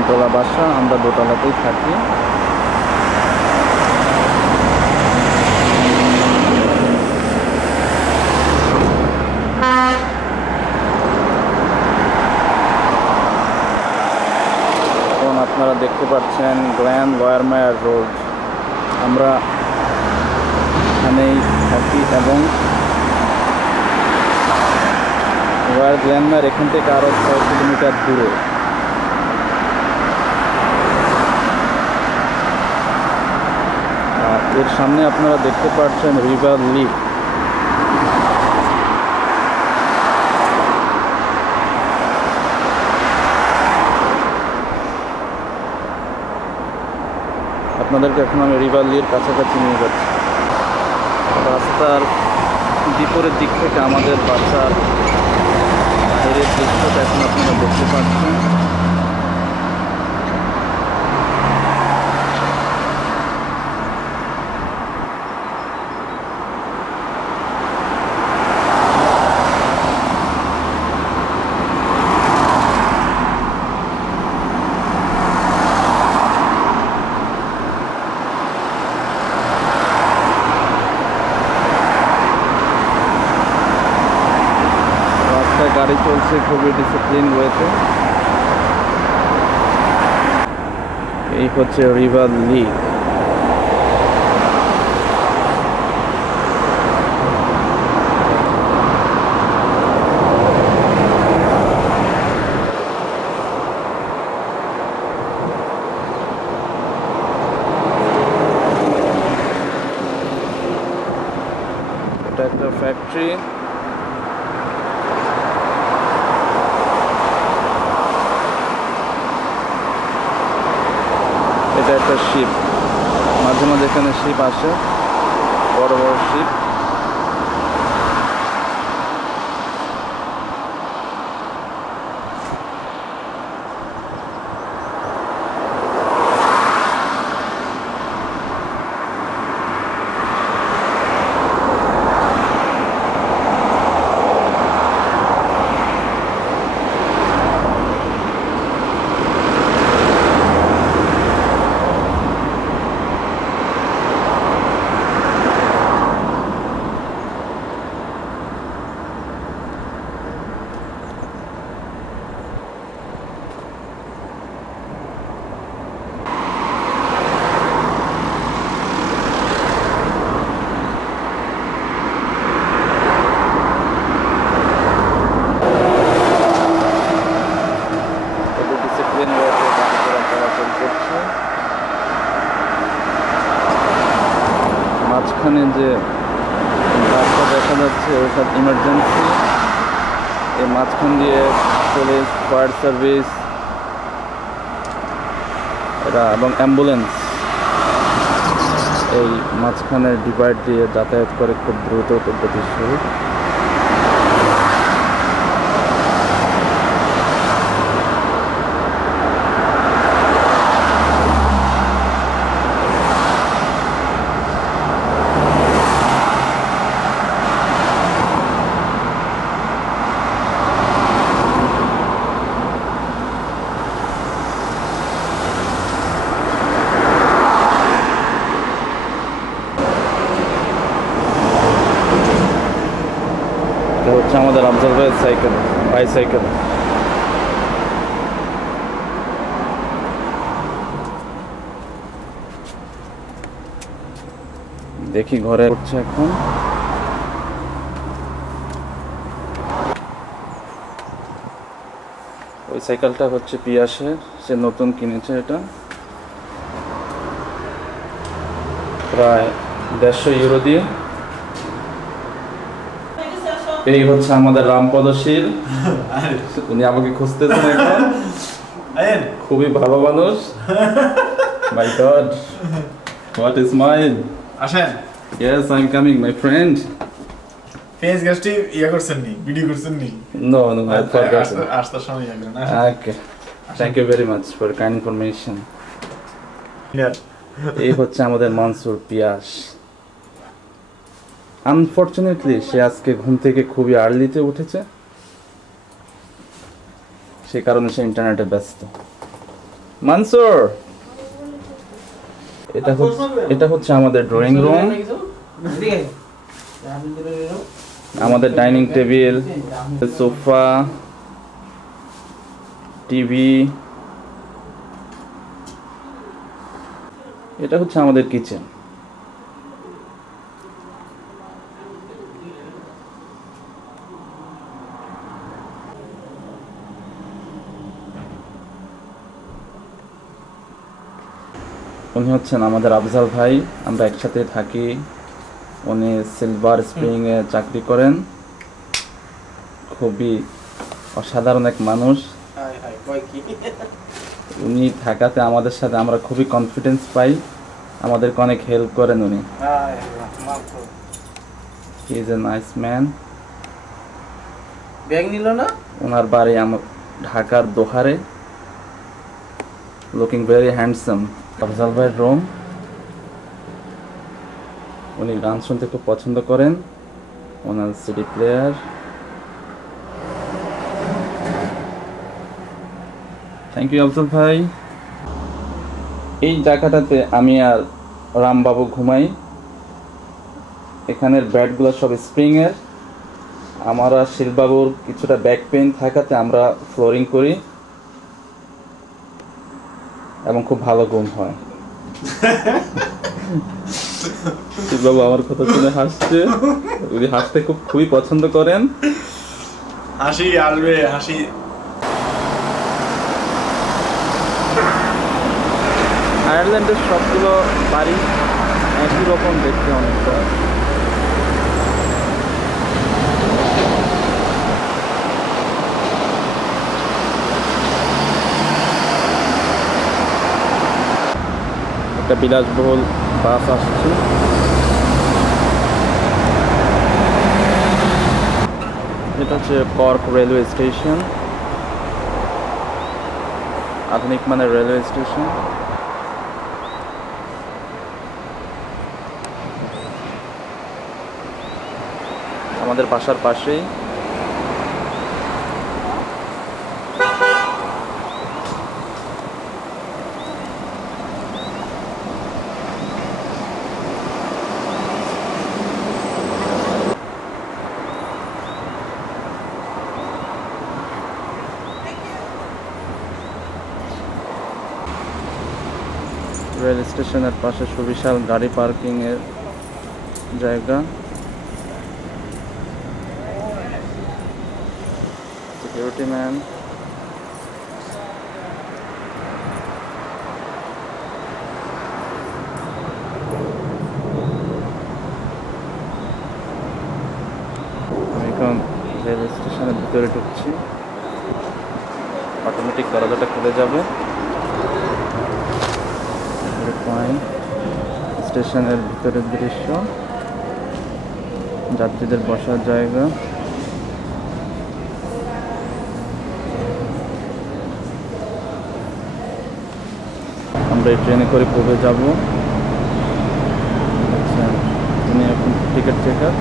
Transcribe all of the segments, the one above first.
তিনতলা বাসা, আমরা দোতলাতেই থাকি। এখন আপনারা দেখতে পাচ্ছেন গ্র্যান্ড লয়ারমায়ার রোড। আমরা এখানেই থাকি এবং রয়্যাল গ্ল্যামার এখান থেকে আরও 6 কিলোমিটার দূরে। আর এর সামনে আপনারা দেখতে পাচ্ছেন রিভার লিক। আপনাদেরকে এখন আমি রিভার লির কাছাকাছি নিয়ে যাচ্ছি। রাস্তার বিপরীত দিক থেকে আমাদের বাসার বাইরের দৃশ্যটা এখন আপনারা দেখতে পাচ্ছেন। গাড়ি চলছে খুবই ডিসিপ্লিন ওয়েতে। এই হচ্ছে রিভার লিক। এটা একটা ফ্যাক্টরি। এটা একটা শিপ, মাঝে মাঝে এখানে শিপ আসে, বড় বড় শিপ। মাঝখানে যে রাস্তা দেখা যাচ্ছে ওটা ইমার্জেন্সি। এই মাঝখান দিয়ে পুলিশ, ফায়ার সার্ভিস এরা এবং অ্যাম্বুলেন্স এই মাঝখানের ডিভাইড দিয়ে যাতায়াত করে খুব দ্রুত গতির সহিত। হচ্ছে আমাদের আফজাল ভাইয়ের সাইকেল, বাইসাইকেল। দেখি ঘরে উঠছে এখন। ওই সাইকেলটা হচ্ছে পিয়াসের, সে নতুন কিনেছে। এটা প্রায় 150 ইউরো দিয়ে। এই হচ্ছে আমাদের রামপদশীল, উনি আমাকে খুঁজতেছেন এখন। খুবই ভালো মানুষ। My god, what is mine? আসেন। Yes, I am coming my friend. ফেস গাছটি করছেন নি, ভিডিও করছেন নি? No no, I forgot. আসতে সময় লাগবে না। Okay, thank you very much for kind information. এই হচ্ছে আমাদের মনসুর পিয়াস। আনফরচুনেটলি সে আজকে ঘুম থেকে খুবই আর্লিতে উঠেছে, সে কারণে সে ইন্টারনেটে ব্যস্ত। মানসুর, এটা হচ্ছে আমাদের ড্রয়িং রুম, আমাদের ডাইনিং টেবিল, সোফা, টিভি। এটা হচ্ছে আমাদের কিচেন। উনি হচ্ছেন আমাদের আফজাল ভাই, আমরা একসাথে থাকি। উনি সিলভার স্প্রিংয়ে চাকরি করেন, খুবই অসাধারণ এক মানুষ। উনি থাকাতে আমাদের সাথে আমরা খুবই কনফিডেন্স পাই, আমাদেরকে অনেক হেল্প করেন উনি। He is a nice man. Bag নিল না? ওনার বাড়ি ঢাকার দোহারে। Looking very handsome. আফজাল ভাইয়ের রুম, উনি গান শুনতে খুব পছন্দ করেন। ওনার CD player. Thank you Afzal ভাই। এই জায়গাটাতে আমি আর রামবাবু ঘুমাই। এখানের ব্যাডগুলো সব স্প্রিংয়ের। আমার আর শিলবাবুর কিছুটা ব্যাক পেইন থাকাতে আমরা ফ্লোরিং করি এবং খুব ভালো ঘুম হয়। শিলবাবু আমার কথা শুনে হাসছে, উনি হাসতে খুবই পছন্দ করেন। হাসি আসবে, হাসি। আয়ারল্যান্ডের সবগুলো বাড়ি একই রকম দেখতে অনেকটা। একটা বিলাসবহুল বাস আসছে। এটা হচ্ছে কর্ক রেলওয়ে স্টেশন, আধুনিক মানের রেলওয়ে স্টেশন। আমাদের বাসার পাশেই। রেল স্টেশনের পাশে সুবিশাল গাড়ি পার্কিং এর জায়গা। Security man. আমি এখন রেল স্টেশনের ভিতরে ঢুকছি। অটোমেটিক দরজাটা খুলে যাবে। স্টেশনের ভিতরের দৃশ্য, যাত্রীদের বসার জায়গা। আমরা এই ট্রেনে করে পৌঁছে যাব। আচ্ছা, উনি এখন টিকিট চেকার।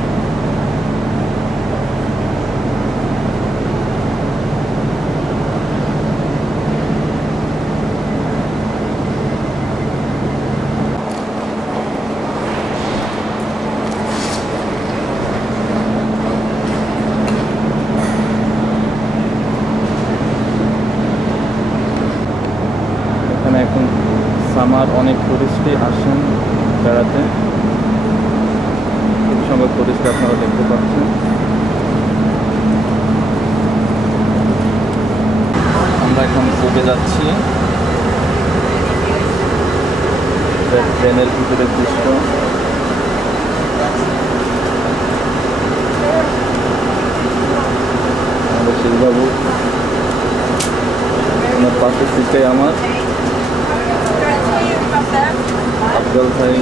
এখন সামার, অনেক টুরিস্টই আসেন বেড়াতে। খুব সংখ্যক টুরিস্ট আপনারা দেখতে পাচ্ছেন। আমরা এখন পৌঁছে যাচ্ছি। ট্রেনের ভিতরের দৃশ্য। আমাদের শিলবাবু, আমার পাশে সিটে আমার আফজাল ভাই।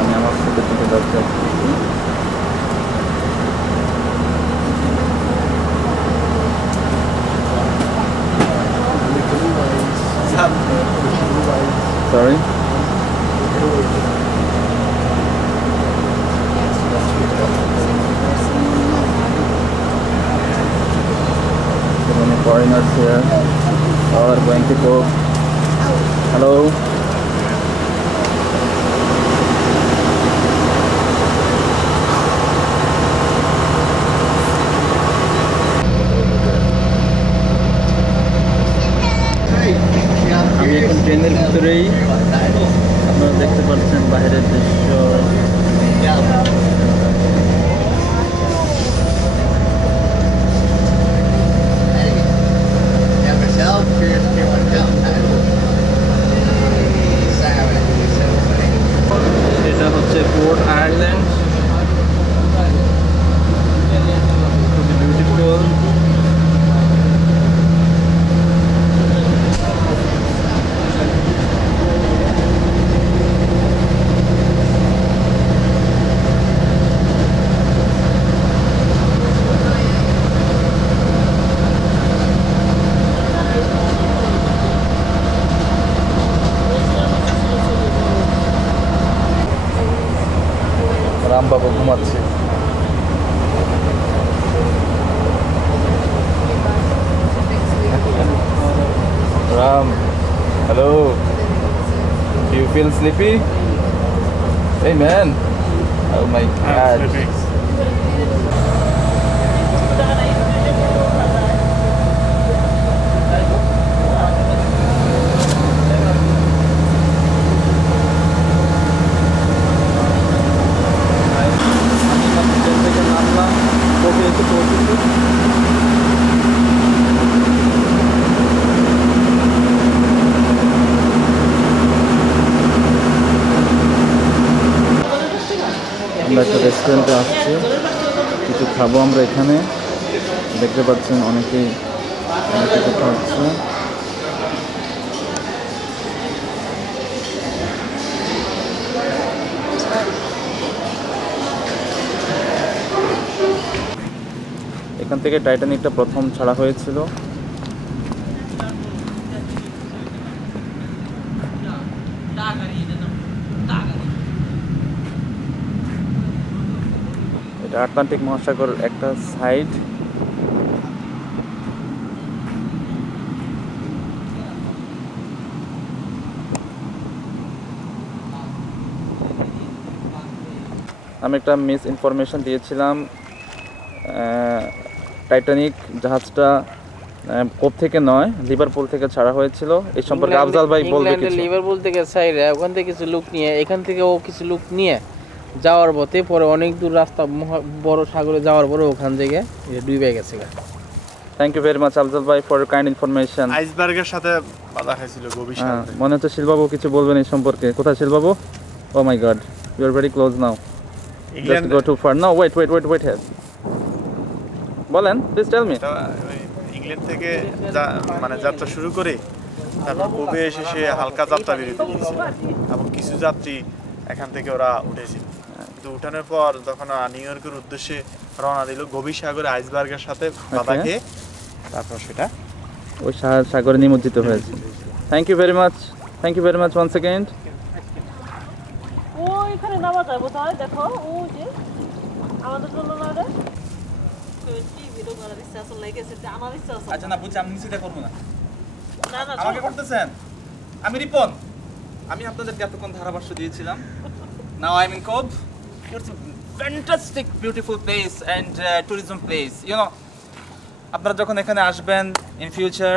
আমি আমার সাথে থেকে যাচ্ছি। Sorry? foreigners here. All are going to go. Hello. আমি এখন ট্রেনের ভিতরেই, আপনারা দেখতে পাচ্ছেন বাইরের দৃশ্য। এটা হচ্ছে পোর্ট আয়ারল্যান্ড, খুবই বিউটিফুল। রামবাবু ঘুমাচ্ছে। Ram, hello. Do you feel sleepy? Hey man. Oh my god. আমরা একটা রেস্টুরেন্টে আসছি, কিছু খাবো আমরা এখানে। দেখতে পাচ্ছেন অনেকেই অনেক কিছু খাচ্ছে। এখান থেকে টাইটানিকটা প্রথম ছাড়া হয়েছিল। এটা আটলান্টিক মহাসাগর একটা সাইড। আমি একটা মিস ইনফরমেশন দিয়েছিলাম, টাইটানিক জাহাজটা কোপ থেকে নয়, লিভারপুল থেকে ছাড়া হয়েছিল। এই সম্পর্কে আফজাল ভাই বলবে কিছু। লিভারপুল থেকে ছাইরা ওখান থেকে কিছু লোক নিয়ে, এখান থেকে ও কিছু লোক নিয়ে যাওয়ার পথে পরে অনেক দূর রাস্তা বড় সাগরে যাওয়ার পরে ওখান থেকে ডুবে গেছে। Thank you very much Afzal ভাই ফর কাইন্ড ইনফরমেশন। আইসবার্গের সাথে বাধা খাইছিল গভীর সাথে। মনে হচ্ছে শিলবাবু কিছু বলবেন এই সম্পর্কে। কোথায় শিলবাবু? Oh my god, you are very close now. Just go too far. No wait here. বলেন, প্লিজ টেল মি। ইংল্যান্ড থেকে মানে যাত্রা শুরু করে তারপর কোবে এসে সে হালকা যাত্রা বিরতি নিয়েছিল এবং কিছু যাত্রী এখান থেকে ওরা উঠেছিল। কিন্তু উঠানোর পর যখন নিউ ইয়র্কের উদ্দেশ্যে রওনা দিল, গভীর সাগরে আইসবার্গের সাথে বাধা খেয়ে তারপর সেটা ওই সাগরে নিমজ্জিত হয়েছে। Thank you very much once second. ও এখানে নামা যায় বোধহয়, দেখো ও যে আমাদের জন্য না রে ভিডিও করার ইচ্ছা আসলে লেগেছে, আমার ইচ্ছা আছে। আচ্ছা না বুঝছি, আমি নিচে করব না। না না আমাকে করতেছেন। আমি রিপন, আমি আপনাদেরকে এতক্ষণ ধারাভাষ্য দিয়েছিলাম। Now I am in cove. It's a fantastic beautiful place and tourism place. You know, আপনারা যখন এখানে আসবেন in future,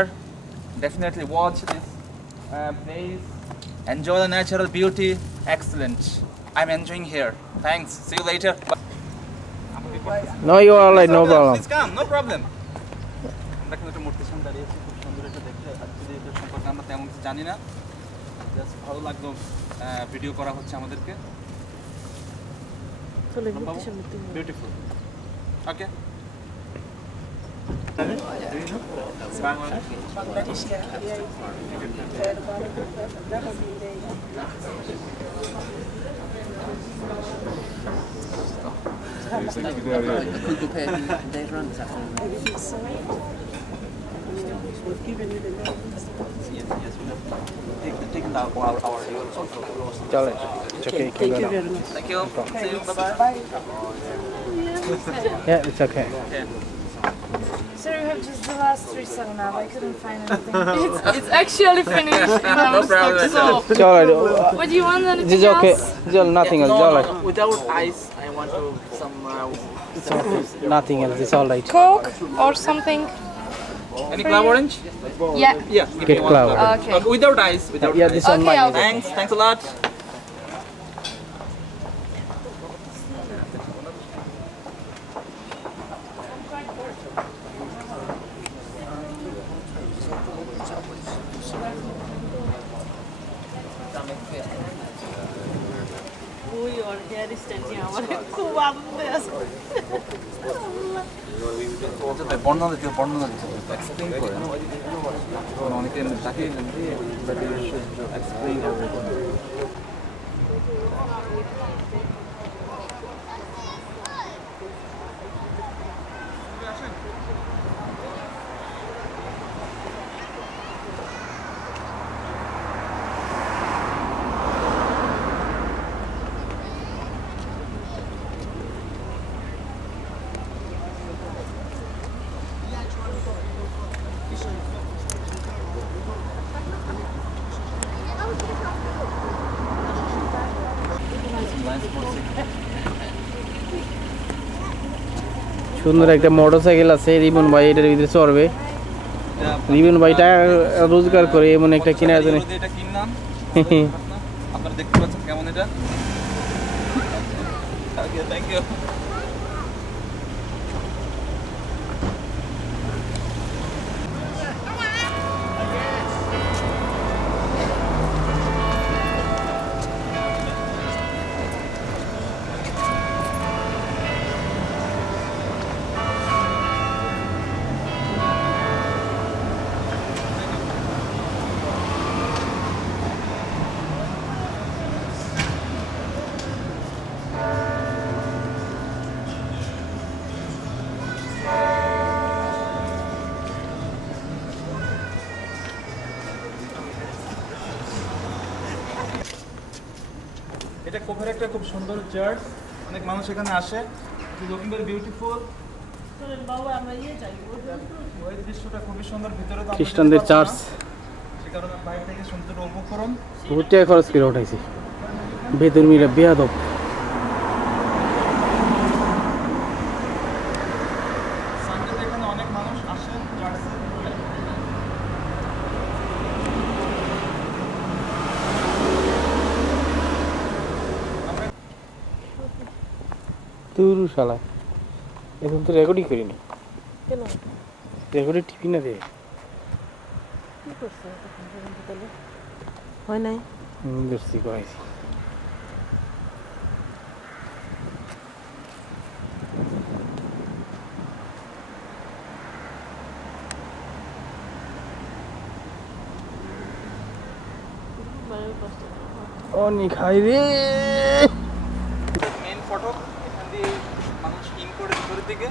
definitely watch this place, enjoy the natural beauty. Excellent, I am enjoying here. Thanks, see you later. No, you are alright, no problem. Please come, no problem. আমরা কিন্তু একটা মূর্তির সামনে দাঁড়িয়েছি, খুব সুন্দর এটা দেখতে। অ্যাকচুয়ালি এটার সম্পর্কে আমরা তেমন কিছু জানি না, জাস্ট ভালো লাগলো ভিডিও করা হচ্ছে আমাদেরকে। চলে মূর্তি beautiful. Okay, Could you pay me later on this afternoon? We've given you the name. yes, we have taken our চলে okay, Thank you very much. Thank you. See you. Bye bye. yeah, it's okay. Okay. Sir, we have just the last 3 Saganava. I couldn't find anything. It's actually finished in our stock, so. It's all right. What do you want? Anything It's okay. else? Just nothing else. It's all right. Without ice, I want to some. Nothing else. It's all right. Coke or something? Any club orange? Yeah. Yeah. Get cloud. Okay. Okay, without ice. Without Yeah, ice. this one Okay, mine. okay. Thanks a lot. ওই ওর hair style নিয়ে আমার খুব আনন্দে আছে বর্ণনা দিতে explain করে অনেকে চাকরি এক্সপ্লেইন সুন্দর একটা মোটরসাইকেল আছে রিমন ভাই এটার ভিতরে চড়বে রিমন ভাইটা রোজগার করে এমন একটা কেনার জন্য এটা কিনলাম আপনারা দেখতে পাচ্ছেন কেমন এটা থ্যাংক ইউ এটা কোভের একটা খুব সুন্দর চার্চ অনেক মানুষ এখানে আসে লুকিং ভেরি বিউটিফুল চলেন বাবা আমরা ইয়ে যাই ওই দৃশ্যটা খুবই সুন্দর ভিতরে তো খ্রিস্টানদের চার্চ সে কারণে বাইরে থেকে সুন্দর উপভোগ করুন বহুত টাকা খরচ করে উঠাইছি বেতন মিলে বেয়াদব সানডেতে এখানে অনেক মানুষ আসে চার্চে তুরু শালা এখন তো রেকর্ডই করিনি কেন রেকর্ডে টিভি না রে কি করছে তাহলে হয় নাই দেখছি করাইছি অনেক হাই রে মেইন ফটক এখান দিয়ে মানুষ ইন করে ভিতরের দিকে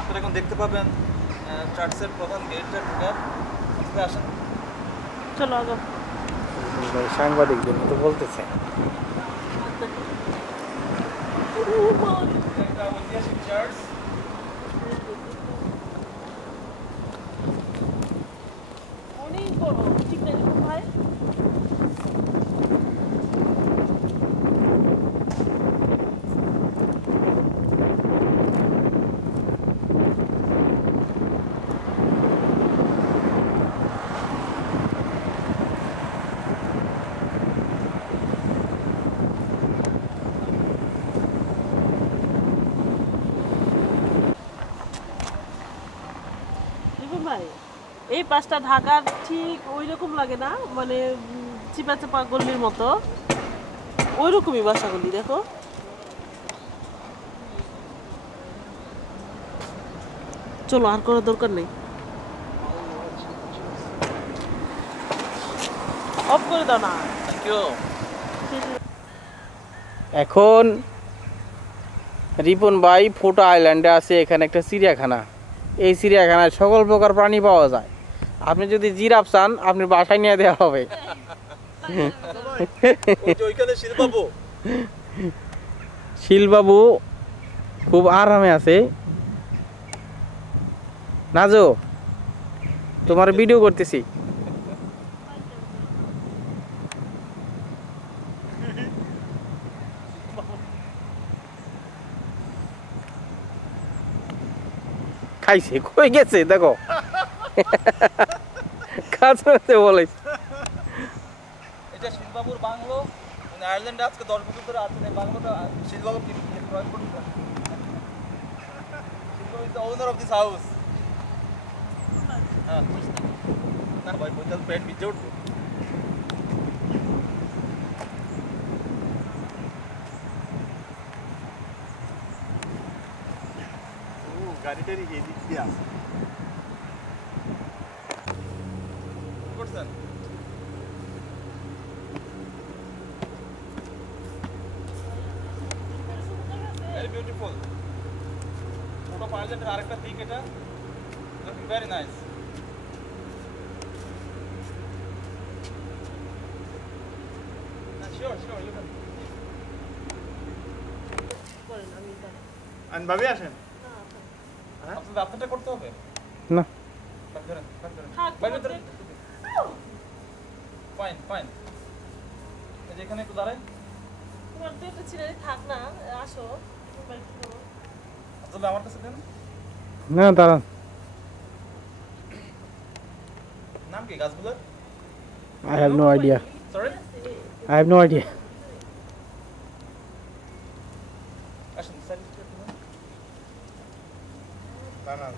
আপনারা এখন দেখতে পাবেন চার্চের প্রধান গেটটা ঢোকার আসতে আসেন চলো আগো ভাই সাংবাদিকদের মতো বলতেছে একটা ঐতিহাসিক চার্চ অনেক বড় ঠিক না এরকম ভাই ভাই এই পাঁচটা ঢাকার ঠিক ওই রকম লাগে না মানে চিপা চাপা গল্লির মতো ওই রকমই বাসাগুলি দেখো চলো আর করার দরকার নেই অফ করে দাও না থ্যাংক ইউ এখন রিপন ভাই ফোটো আইল্যান্ডে আছে এখানে একটা চিড়িয়াখানা এই চিড়িয়াখানায় সকল প্রকার প্রাণী পাওয়া যায় আপনি যদি জিরাফ চান আপনি বাসায় নিয়ে দেওয়া হবে ওইখানে শিলবাবু শিলবাবু খুব আরামে আছে নাজো তোমার ভিডিও করতেছি খাইছে কই গেছে দেখো কাছে বলে এটা শিলবাবুর বাংলো মানে আয়ারল্যান্ডে আজকে 10 বছর ধরে আছে এই বাংলোটা শিলবাবু কি ক্রয় করছে শিলবাবু is the owner of this house হ্যাঁ না ভাই বলতে পেট বিজে উঠবে গাড়িটারই এদিক দিয়ে আছে করছেন very beautiful photo পাইলেটের আরেকটা দিক এটা looking very nice sure you can করেন আমি জানি আন ভাবি আসেন আপনাদের আপনারটা করতে হবে না বাক ধরেন থাক বাইরে ধরেন ফাইন এই যে এখানে একটু দাঁড়াই তোমার তো একটা ছেলে থাক না আসো মোবাইল করো আব্দুল্লাহ আমার কাছে দেন না দাঁড়ান নাম কি গাছগুলোর I have no idea. Sorry I have no idea. আসেন স্যার না না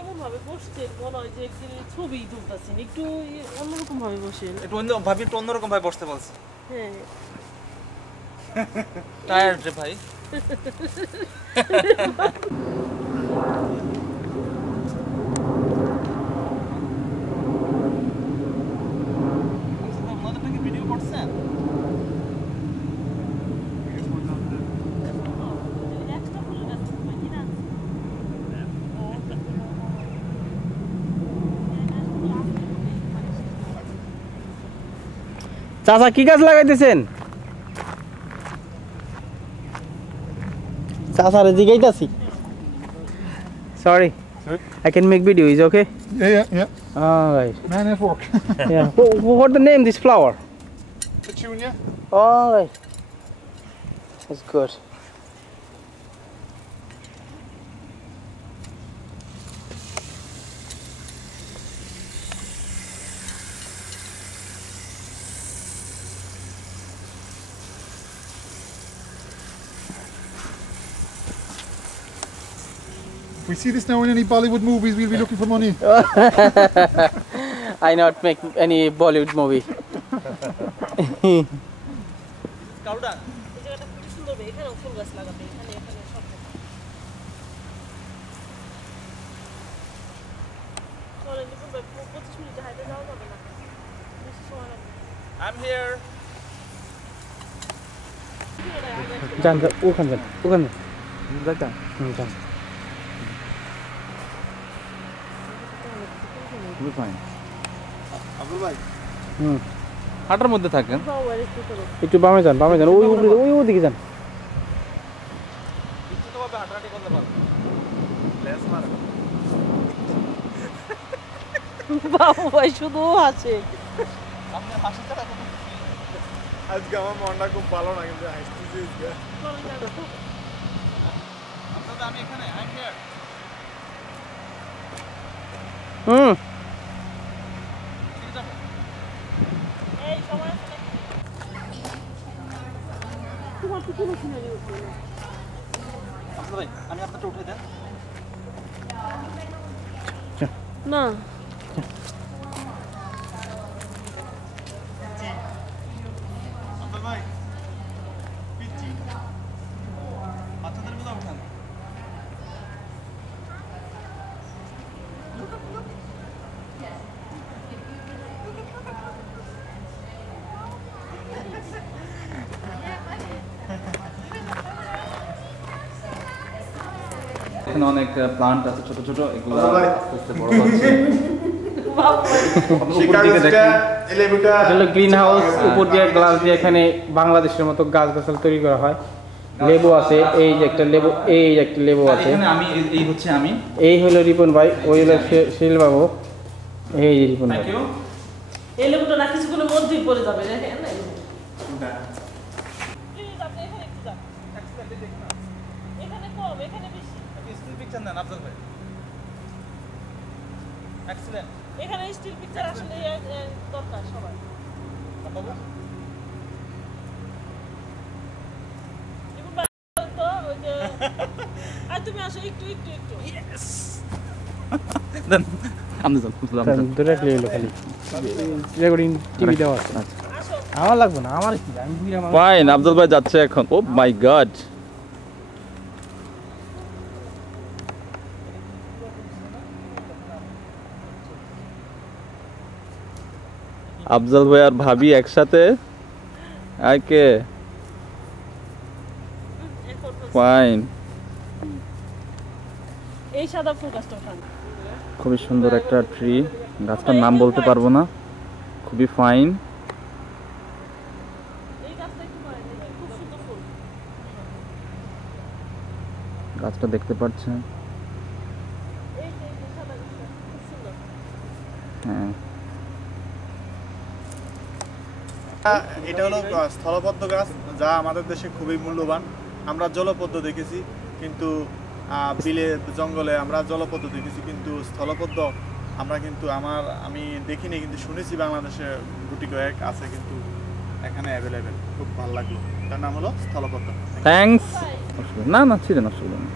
এমন ভাবে বসতে মনে হয় যে একদিন ছবি তুলতেছেন একটু অন্যরকম ভাবে বসেন একটু অন্য ভাবি একটু অন্যরকম ভাবে বসতে বলছে হ্যাঁ টায়ার্ড রে ভাই ভিডিও করছেন একটা ফুল গাছ কি না চাচা কি গাছ লাগাইতেছেন চাচারে জিগাইতাছি sorry I can make video is okay Yeah. all right Man and fork. yeah what the name this flower Petunia. all right that's good If we see this now in any Bollywood movies, we'll be looking for money. I not make any Bollywood movie কাউডা এই জায়গাটা খুব সুন্দর এখানেও ফুল গাছ লাগাবে এখানে সব চলেন দেখুন 25 মিনিটে হাইটে যাওয়া যাবে না বেশি সময় লাগবে I'm here যান ওখানে যান যান যান আব্দুল ভাই হুম হাটার মধ্যে থাকেন একটু বামে যান ওই উপরে ওই ওদিকে যান বিস্তৃতভাবে হাঁটাহাঁটি করলে ভালো লেস মারা বাবু ভাই শুধু আছে আপনি হাসি ছাড়া কোনো আজকে আমার মনটা খুব ভালো না কিন্তু হাসতেছি আপনাদের আমি এখানে I'm here হুম ঠিক যাবো এই সময় আছে নাকি? তোমার তো কোনো সিনারি হচ্ছে না আব্দুল ভাই আমি আপনারটা উঠে দেন না আব্দুল ভাই পিচ্ছি বাচ্চাদের গুলো উঠান এখানে অনেক প্লান্ট আছে ছোট ছোট এগুলো আস্তে আস্তে বড় হচ্ছে সেই কাগজটা এই লেবুটা এটা হলো গ্রিন হাউস, উপর দিয়ে গ্লাস দিয়ে এখানে বাংলাদেশের মতো গাছ গাছাল তৈরি করা হয়। লেবু আছে, এই যে একটা লেবু, এই যে একটা লেবু আছে। এখানে আমি এই হচ্ছে আমি। এই হলো রিপন ভাই, ওই হলো শিল বাবু, এই যে রিপন ভাই। Thank you. এই লেবুটা না কিছুক্ষণের মধ্যেই পড়ে যাবে, দেখেন না? Please, আপনি এখানে একটু যান। এখানে কম, এখানে বেশি। এখানে স্টিল পিকচার আসলে দরকার সবার। রিপন ভাই, তো ওই যে আর তুমি আসো একটু একটু একটু। দেন আমি যান, বুঝলাম। দুটো ক্লিয়ার হলো খালি রেকর্ডিং টিভি দেওয়া আছে। আসো। আমার লাগবে না, আমার কি, আমি বুঝি আমার। ফাইন, আফজল ভাই যাচ্ছে এখন। ও মাই গড, আফজল ভাই আর ভাবি একসাথে। Okay fine. এই সাদা ফুল গাছটা ওঠান। খুবই সুন্দর একটা ট্রি, গাছটার নাম বলতে পারবো না, খুবই ফাইন। এই গাছটা একটু পরে দিবেন, খুব সুন্দর ফুল। গাছটা দেখতে পাচ্ছেন? এই যে সাদা গাছটা খুব সুন্দর। হ্যাঁ, এটা হলো স্থলপদ্ম গাছ, যা আমাদের দেশে খুবই মূল্যবান। আমরা জলপদ্ম দেখেছি, কিন্তু বিলে জঙ্গলে আমরা জলপদ্ম দেখেছি, কিন্তু স্থলপদ্ম আমি দেখিনি, কিন্তু শুনেছি বাংলাদেশে গুটি কয়েক আছে, কিন্তু এখানে অ্যাভেলেবেল। খুব ভালো লাগলো। এটার নাম হলো স্থলপদ্ম। থ্যাঙ্কস। না না, ছিলেন, অসুবিধা নেই।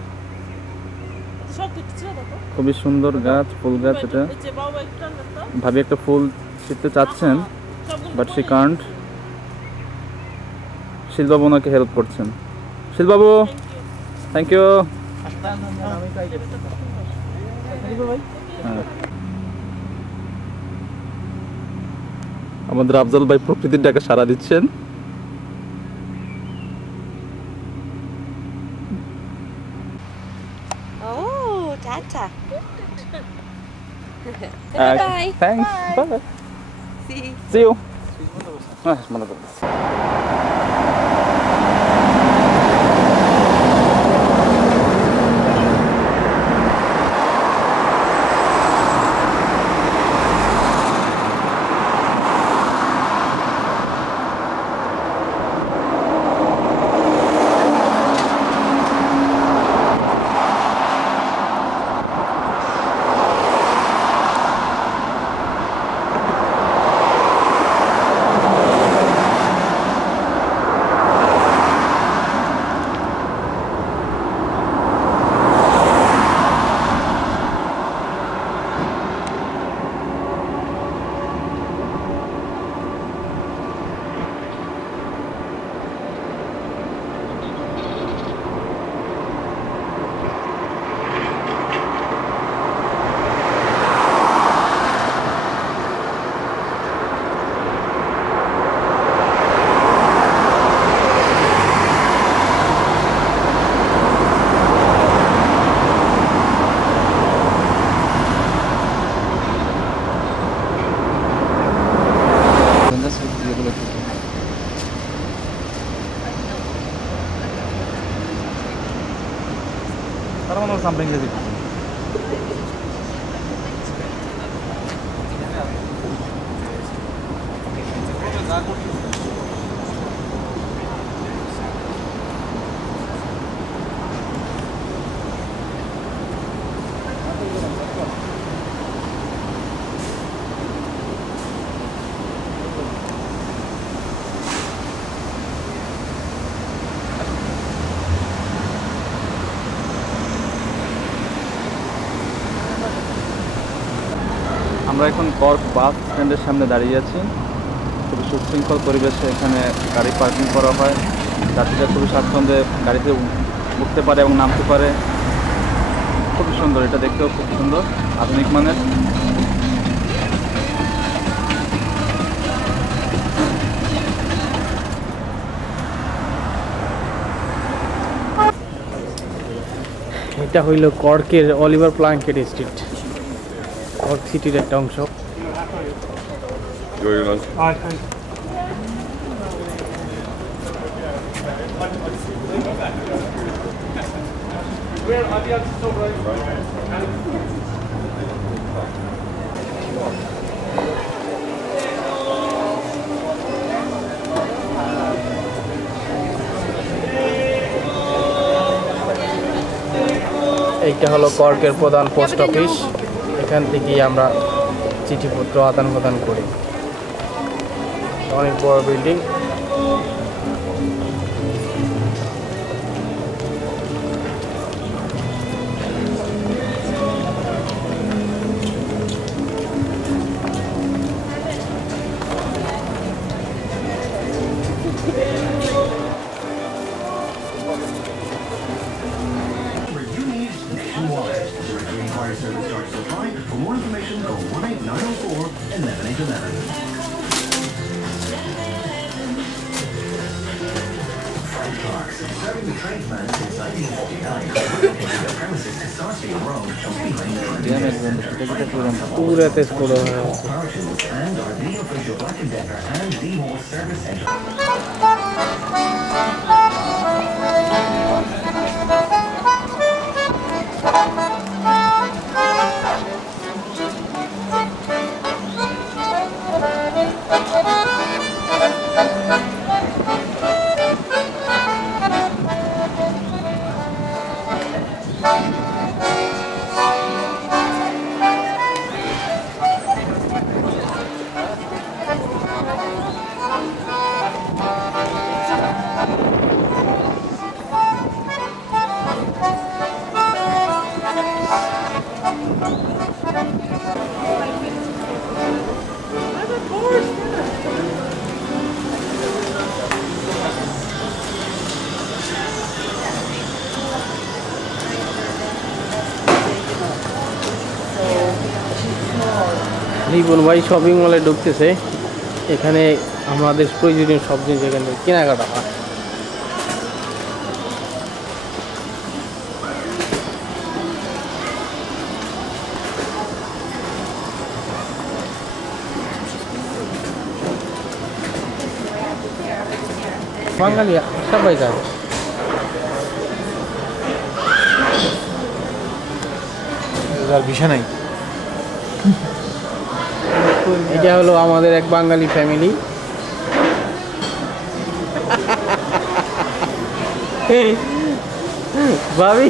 সব কিছু ছিল তো। খুবই সুন্দর গাছ, ফুল গাছ এটা। এই যে বাবা একটু টানবেন তো। ভাবি একটা ফুল ছিটতে চাচ্ছেন, সবগুলো বাট শি কান্ট। শিলবাবু ওনাকে হেল্প করছেন। শিলবাবু, থ্যাংক ইউ। আমাদের আফজল ভাই প্রকৃতির ডাকে সাড়া দিচ্ছেন। Oh, Tata. Bye. Thanks. Bye. See you. মনে করতেছি। Something like that. আমরা এখন কর্ক বাস স্ট্যান্ডের সামনে দাঁড়িয়ে আছি। খুবই সুশৃঙ্খল পরিবেশে এখানে গাড়ি পার্কিং করা হয়, যাত্রীরা খুবই স্বাচ্ছন্দ্যে গাড়িতে উঠতে পারে এবং নামতে পারে। খুবই সুন্দর, এটা দেখতেও খুব সুন্দর, আধুনিক মানের। এটা হইল কর্কের অলিভার প্লাঙ্কেট স্ট্রিট, কর্ক সিটির একটা অংশ। Enjoy your lunch. এইটা হলো কর্কের প্রধান পোস্ট অফিস। এখান থেকেই আমরা চিঠিপত্র আদান প্রদান করি। অনেক বড় building. For more information, call 1-800-411-811. Frank Clark's, serving the tradesman since 1949. Located at premises to Sarsfield Road, just behind the পুরো তেজ পুরো হয়ে আছে। Power Tools and our leading official Black & Decker and D-Hall service centre. Ripon ভাই shopping মলে ঢুকতেছে। এখানে আমাদের প্রয়োজনীয় সব জিনিস এখানে কেনাকাটা হয়। বাঙালি সবাই যায়। বিষয় নাই। এটা হলো আমাদের এক বাঙালি ফ্যামিলি। ভাবি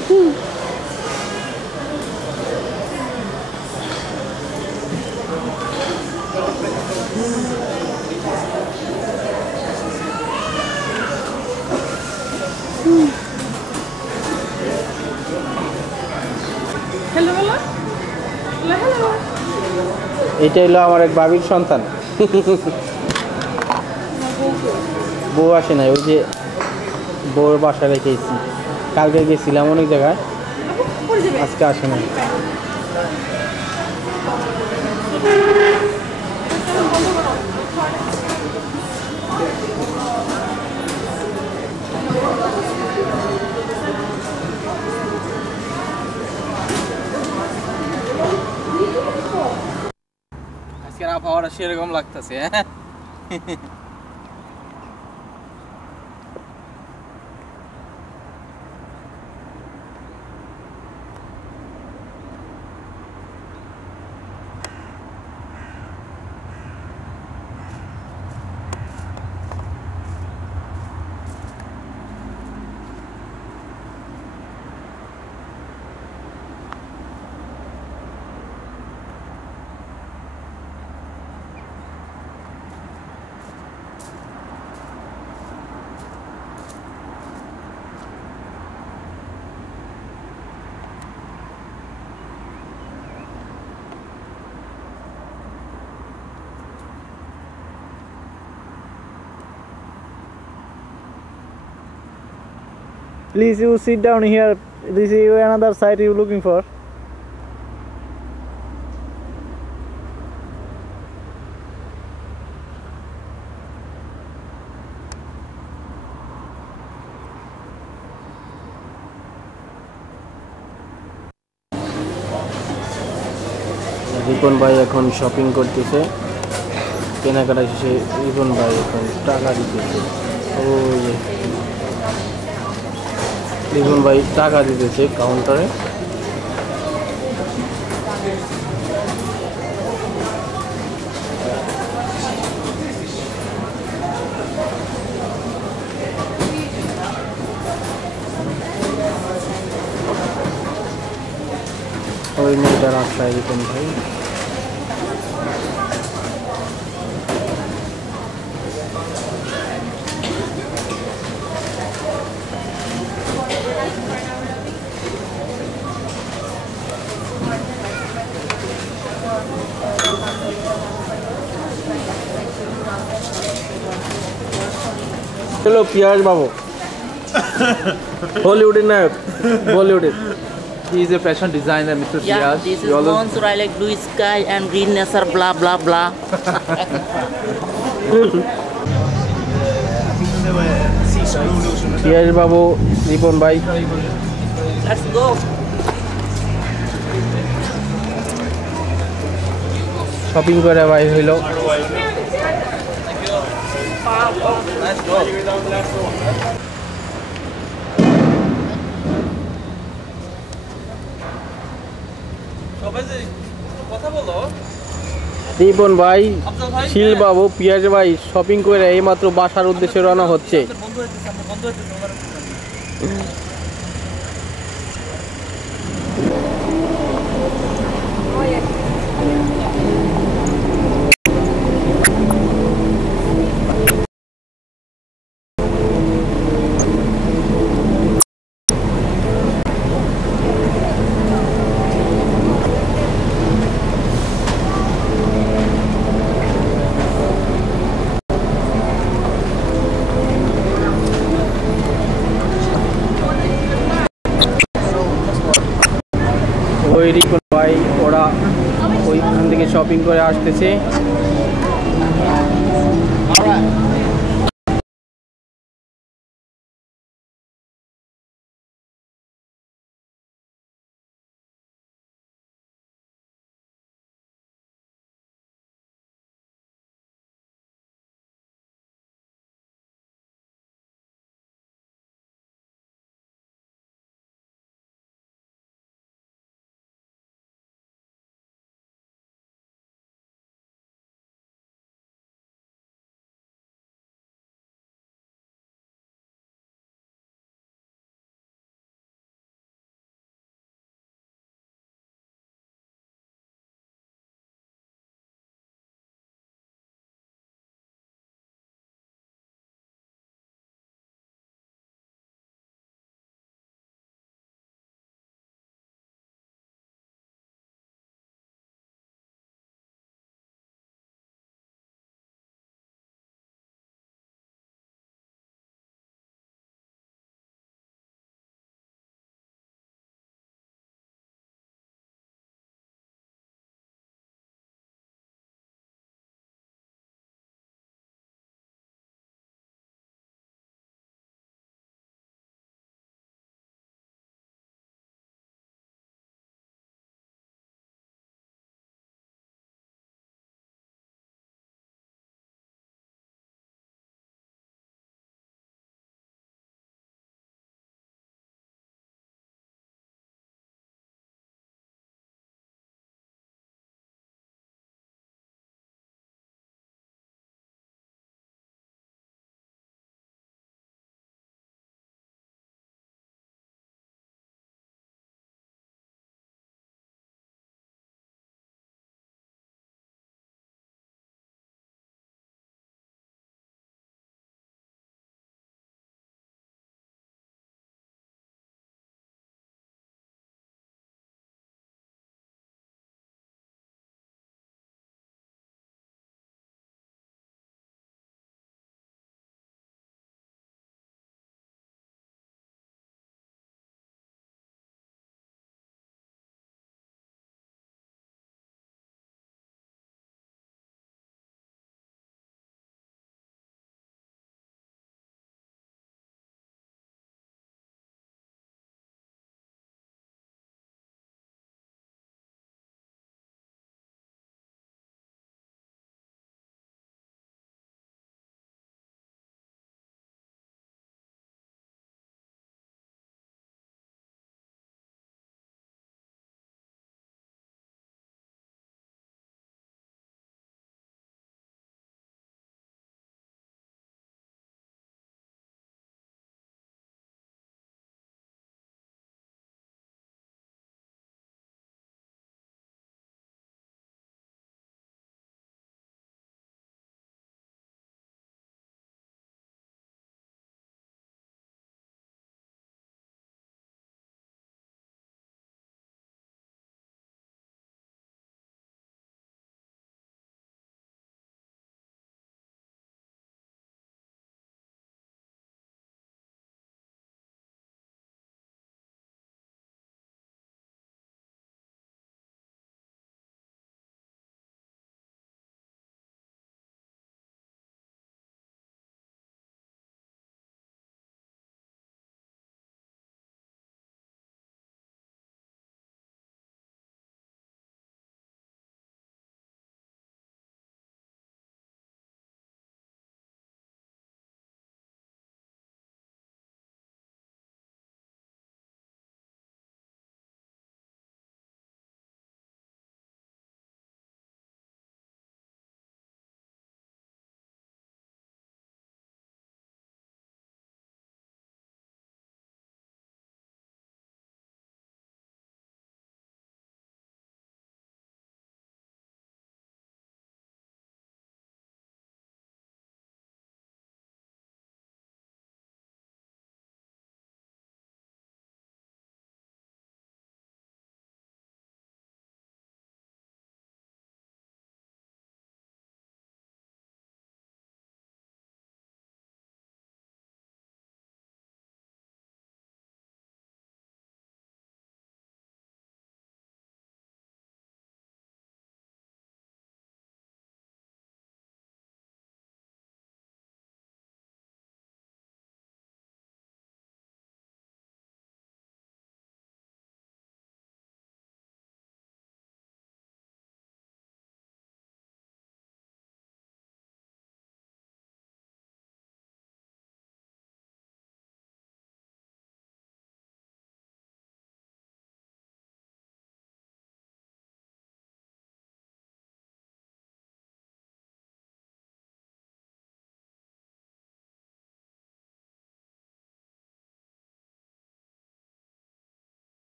এটা হলো আমার এক ভাবির সন্তান। বউ আসে নাই, ওই যে বউর বাসা রেখেছি। কালকে গেছিলাম অনেক জায়গায়, আজকে আসে নাই। আজকের আবহাওয়াটা সেরকম লাগতেছে। হ্যাঁ, Please, you sit down here. This is another site you looking for. Ripon ভাই এখন শপিং করতেছে, কেনাকাটা শেষে রিপন ভাই এখন টাকা দিতেছে। ওই যে রিপন ভাই টাকা দিতেছে কাউন্টারে। ওই মেয়েটা রাস্তায় রিপন ভাই। চলো পিয়াজ বাবু, হলিউডের নায়ক, বলিউডের। He is a fashion designer, Mr. Yeah, Fiaz. this is You always- monster. I like blue sky and green nature, blah blah blah. পিয়াজ বাবু, রিপন ভাই। Let's go. শপিং করে ভাই হইল। রিপন ভাই, শিল বাবু, পিয়াজ ভাই শপিং করে এইমাত্র বাসার উদ্দেশ্যে রওনা হচ্ছে। ওই রিপন ভাই ওরা ওইখান থেকে শপিং করে আসতেছে।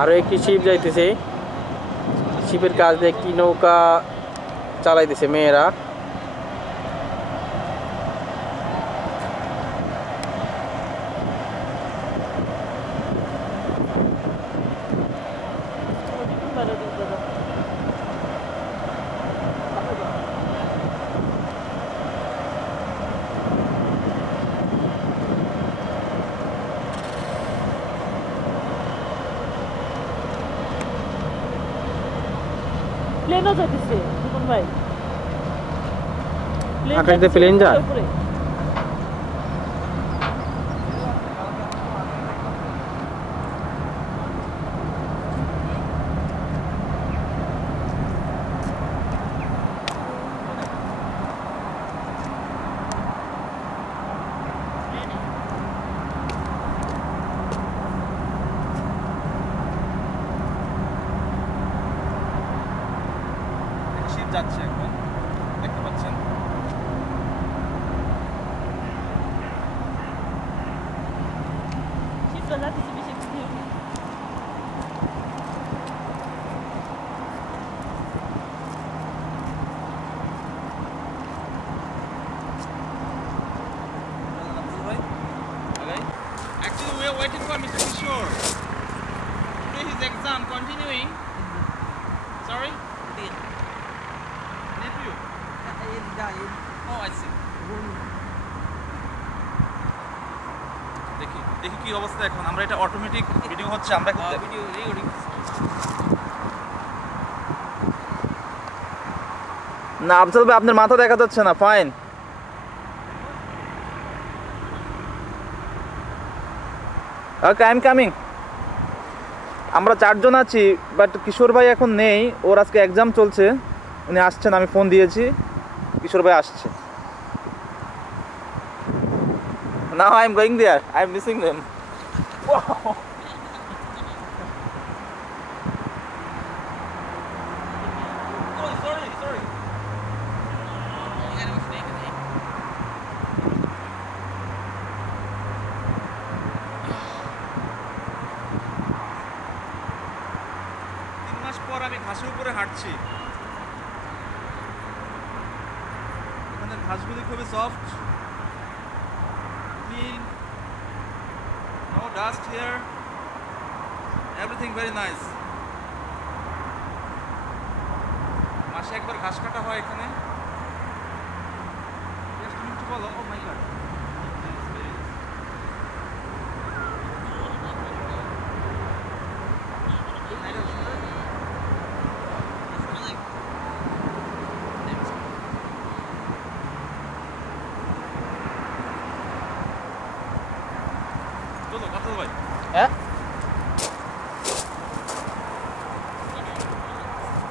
আরও একটি শিপ যাইতেছে, শিপের কাছ দিয়ে একটি নৌকা চালাইতেছে মেয়েরা। প্লেনও যাইতেছে জীবন ভাই, আকাশে প্লেন যায়। উপরে শিপ যাচ্ছে এখন, দেখতে পাচ্ছেন। শিপটা যাইতেছে বেশি ভিড়। Actually, we are waiting for Mr. Kishore. Today his exam continuing. Sorry? Nephew? Oh, I see. দেখি দেখি কি অবস্থা এখন। আমরা এটা অটোমেটিক ভিডিও হচ্ছে, আমরা এখন ভিডিও রেকর্ডিং। না আফজল ভাই, আপনার মাথা দেখা যাচ্ছে না। Fine. Okay, I am coming. আমরা 4 জন আছি, বাট কিশোর ভাই এখন নেই, ওর আজকে এক্সাম চলছে। উনি আসছেন, আমি ফোন দিয়েছি, কিশোর ভাই আসছে। Now I am going there. I am missing them. Wow. Sorry. 3 মাস পর আমি ঘাসের উপরে হাঁটছি। এখানে ঘাসগুলি খুবই soft, clean, no dust here, everything very nice. মাসে একবার ঘাস কাটা হয় এখানে। Just তুমি একটু বলো। Oh my God. চলো কথা ভাই। হ্যাঁ,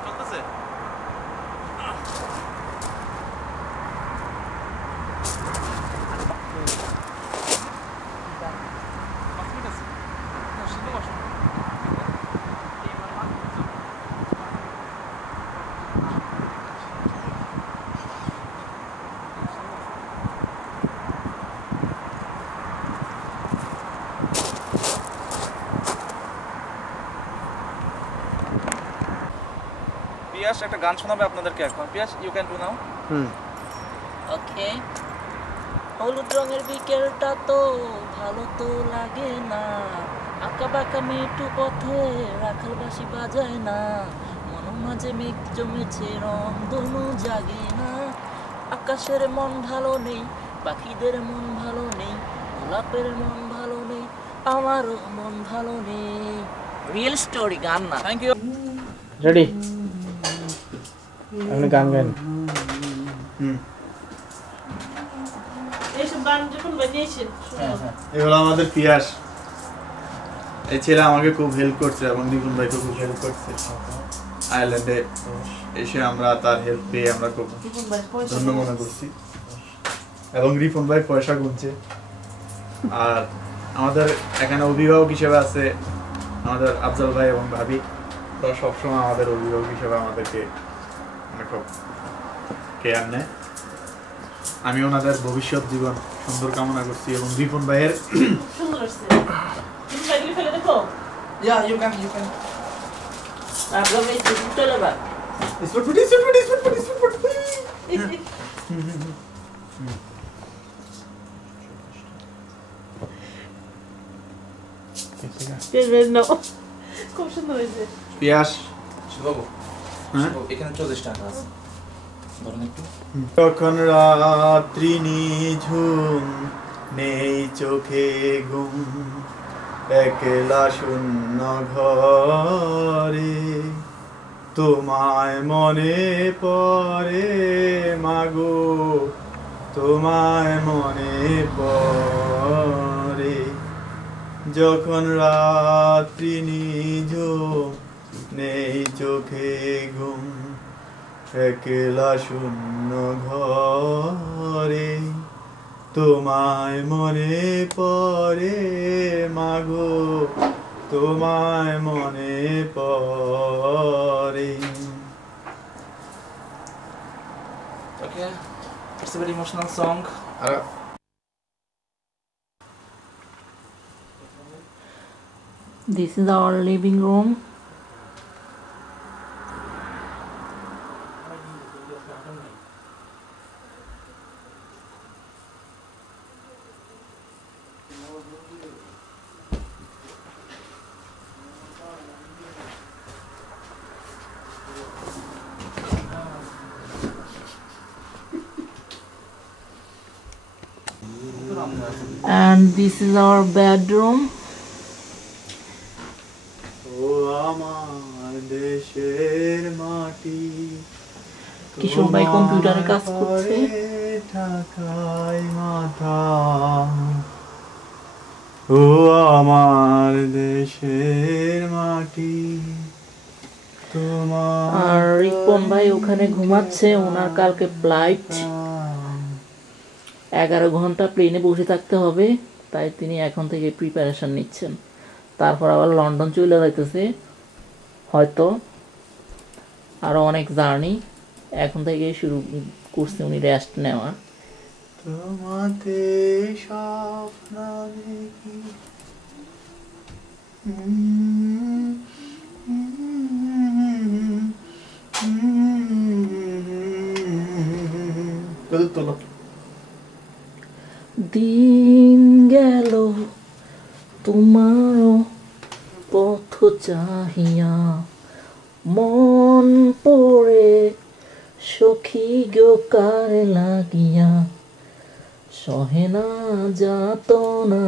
চলতেছে। পিয়াস একটা গান শোনাবে আপনাদেরকে এখন। পিয়াস, ইউ ক্যান ডু নাও। ওকে। হলুদ রঙের বিকেলটা তো ভালো তো লাগে না, আঁকা বাঁকা মেটু পথে রাখাল বাঁশি বাজায় না, মন মাঝে মেঘ জমেছে রং ধনু জাগে না, আকাশের মন ভালো নেই, পাখিদের মন ভালো নেই, গোলাপের মন ভালো নেই, আমারও মন ভালো নেই। রিয়েল স্টোরি, গান না। Thank you. রেডি? আপনি গান গান। এইসব গান যখন বানিয়েছেন এগুলো আমাদের পিয়াস, এই ছেলে আমাকে খুব হেল্প করছে এবং নিপুণ ভাইকে খুব হেল্প করছে। আয়ারল্যান্ডে এসে আমরা তার হেল্প পেয়ে আমরা খুব ধন্য মনে করছি, এবং রিপন ভাই পয়সা গুনছে। আর আমাদের এখানে অভিভাবক হিসেবে আছে আমাদের আফজল ভাই এবং ভাবি, তারা সবসময় আমাদের অভিভাবক হিসেবে আমাদেরকে খুব কেয়ার নেয়। আমি ওনাদের ভবিষ্যৎ জীবন সুন্দর কামনা করছি এবং রিপন ভাইয়ের সুন্দর হচ্ছে। তুমি ফেলে দেখো। Yeah, you can. Problem is to tell about. It's No. খুব সুন্দর হয়েছে। পিয়াস শিবাবু হ্যাঁ এখানে 40 টাকা আছে ধরুন একটু তখন রাত্রি নিঝুম নেই চোখে ঘুম একলা শূন্য ঘরে তোমায় মনে পড়ে মাগো তোমায় মনে পড়ে যখন রাত্রি নিঝুম নেই চোখে ঘুম একলা শূন্য ঘরে তোমায় মনে পড়ে মাগো তোমায় মনে পড়ে Okay, it's a very emotional song. This is our living room. And this is our bedroom. ও আমার দেশের মাটি কিশোর ভাই কম্পিউটারে কাজ করছে। ঢাকাই মাথা ও আমার দেশের মাটি তোমার আর রিপন ভাই ওখানে ঘুমাচ্ছে, ওনার কালকে ফ্লাইট, 11 ঘন্টা প্লেনে বসে থাকতে হবে, তাই তিনি এখন থেকে প্রিপারেশন নিচ্ছেন। তারপর আবার লন্ডন চলে যাইতেছে, হয়তো আরো অনেক জার্নি, এখন থেকে শুরু করছে উনি রেস্ট নেওয়া। তোমাতে স্বপ্ন দেখি দিন গেল তোমার পথ চাহিয়া, মন পড়ে সখী গো কার লাগিয়া, সহে না যাতনা।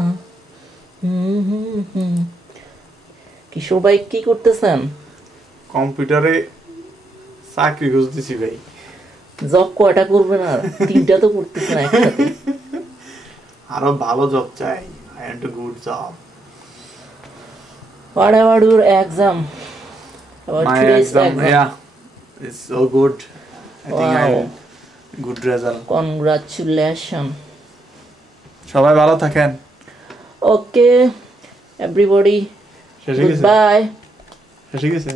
কিশোর ভাই কি করতেছেন? কম্পিউটারে চাকরি খুঁজতেছি ভাই। জব কয়টা করবেন? আর 3টা তো করতেছেন একসাথে। আরো ভালো জব চাই। I want a good job. What about your exam? About My today's exam, exam? yeah, it's so good. I think I Wow. good result. Congratulations. সবাই ভালো থাকেন। Okay, everybody. শেষ হয়ে গেছে? Goodbye. শেষ হয়ে গেছে?